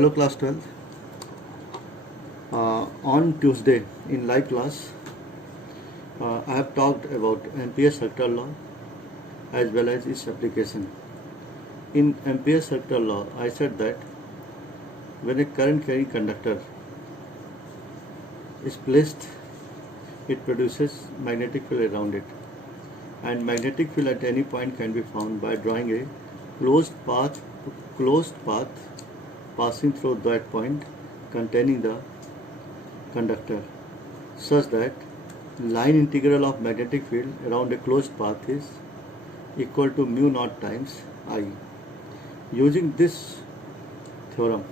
Hello class 12. On Tuesday in live class, I have talked about Ampere's circular law as well as its application. In Ampere's circular law, I said that when a current carrying conductor is placed, it produces magnetic field around it, and magnetic field at any point can be found by drawing a closed path passing through that point containing the conductor, such that line integral of magnetic field around a closed path is equal to mu naught times I. Using this theorem,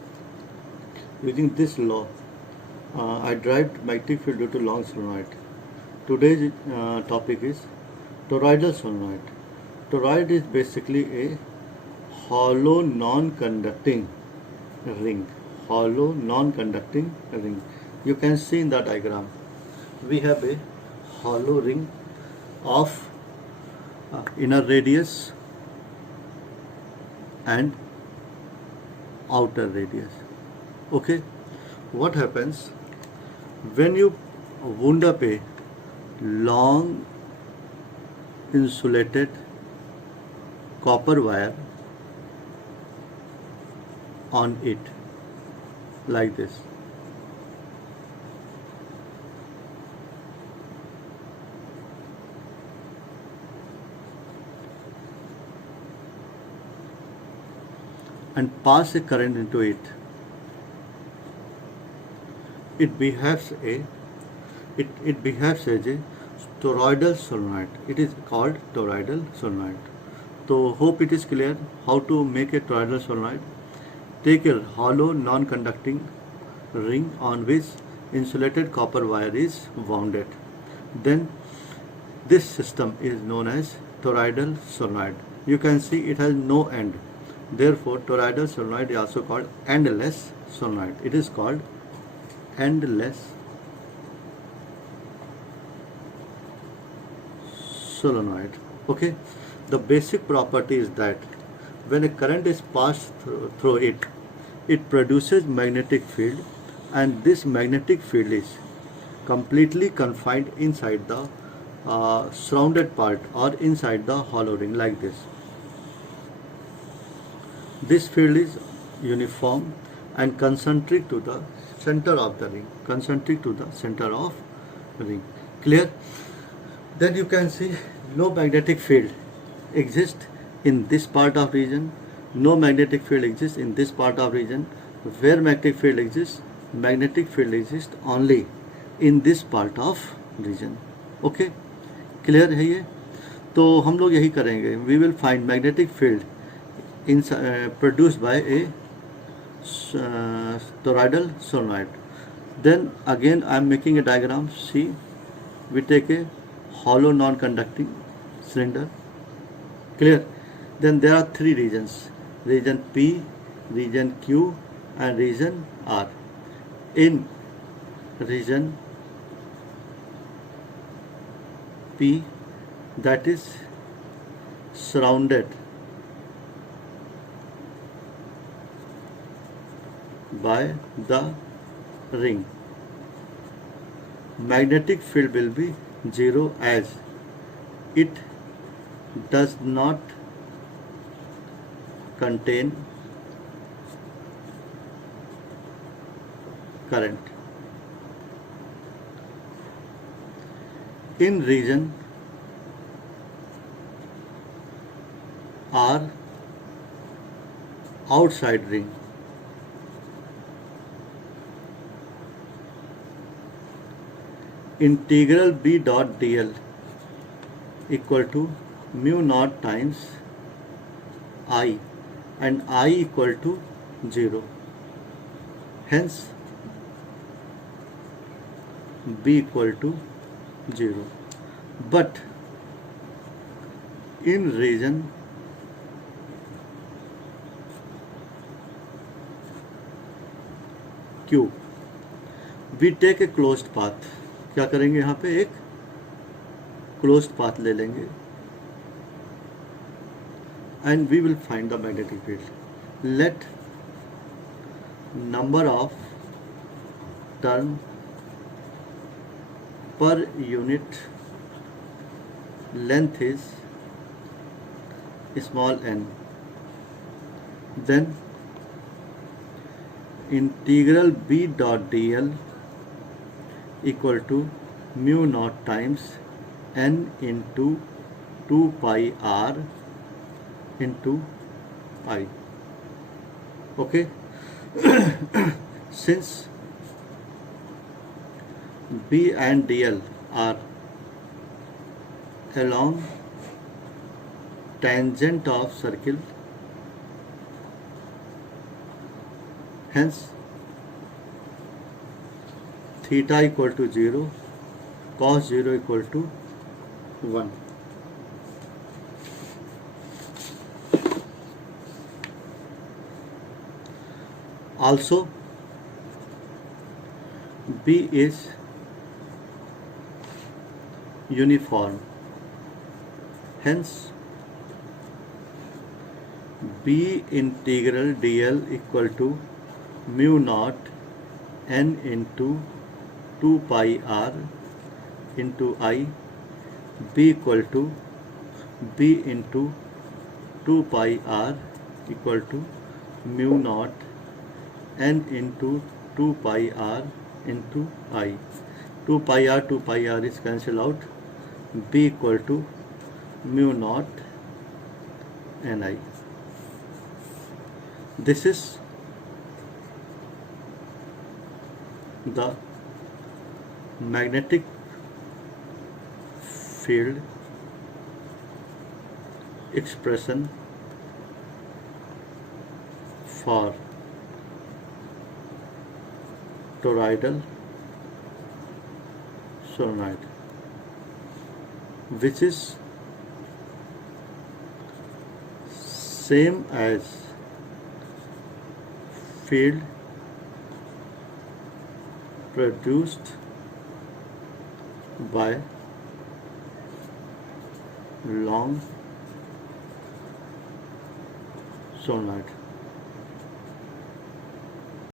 using this law, I derived magnetic field due to long solenoid. Today's topic is toroidal solenoid. Toroid is basically a hollow non-conducting ring. Hollow non-conducting ring. You can see in the diagram, we have a hollow ring of inner radius and outer radius. Okay, what happens when you wound up a long insulated copper wire on it like this? And pass a current into it. It behaves as a toroidal solenoid. It is called toroidal solenoid. So hope it is clear how to make a toroidal solenoid. Take a hollow non-conducting ring on which insulated copper wire is wounded. Then this system is known as toroidal solenoid. You can see it has no end. Therefore, toroidal solenoid is also called endless solenoid. It is called endless solenoid. Okay. The basic property is that when a current is passed through it, it produces magnetic field, and this magnetic field is completely confined inside the surrounded part or inside the hollow ring like this. This field is uniform and concentric to the center of the ring. Concentric to the center of the ring. Clear? Then you can see no magnetic field exists in this part of region. No magnetic field exists in this part of region. Where magnetic field exists only in this part of region. Okay? Clear है ये? तो हम लोग यही करेंगे. We will find magnetic field produced by a toroidal solenoid. Then again I am making a diagram. See, we take a hollow non-conducting cylinder. Clear? Then there are three regions: region P, region Q, and region R. In region P, that is surrounded by the ring, magnetic field will be zero as it does not contain current. In region R, outside ring, integral B dot dl equal to mu naught times I, and I equal to 0. Hence B equal to 0. But in region Q, we take a closed path. क्या करेंगे? यहाँ पे एक closed path ले लेंगे and we will find the magnetic field. Let number of turn per unit length is small n, then integral b dot dl equal to mu naught times n into 2 pi r into I. Okay. Since b and dl are along tangent of circle, hence theta equal to 0, cos 0 equal to 1. Also, B is uniform, hence B integral dl equal to mu naught n into 2 pi r into I. B equal to B into 2 pi r equal to mu naught n into 2 pi r into I. 2 pi r is cancelled out. B equal to mu naught ni. This is the magnetic field expression for toroidal solenoid, which is same as field produced by long solenoid.